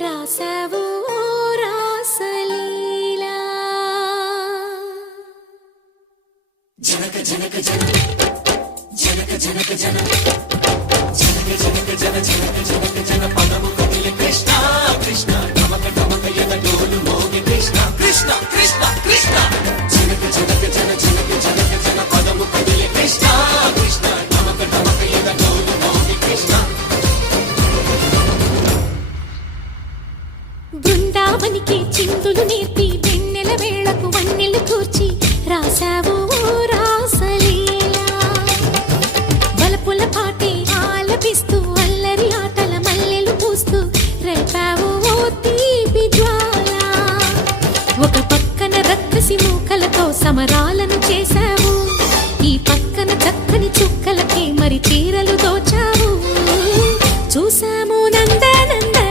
రాసావు రాసలీలా జనక జనక జన జనక జనక జన జనక జనక జన జనక జనక జన పదము కదిలే కృష్ణ కృష్ణ ఢమక ఢమక యద డోలు మోగే కృష్ణ కృష్ణ కృష్ణ కృష్ణ జనక జనక జన జనక జనక జన పదము కదిలే కృష్ణ కృష్ణ ఢమక ఢమక యద డోలు మోగే కృష్ణ బృందావనికి చిందులు నేర్పి వెన్నెల వేళకు వన్నెలు కూర్చి రాసావు రాసలీలా బలపుల పాటే ఆలపిస్తూ అల్లరి ఆటల మల్లెలు పూస్తూ రేపావు తీపి జ్వాల ఒక పక్కన రక్కసి మూకలతో సమరాలను చేసి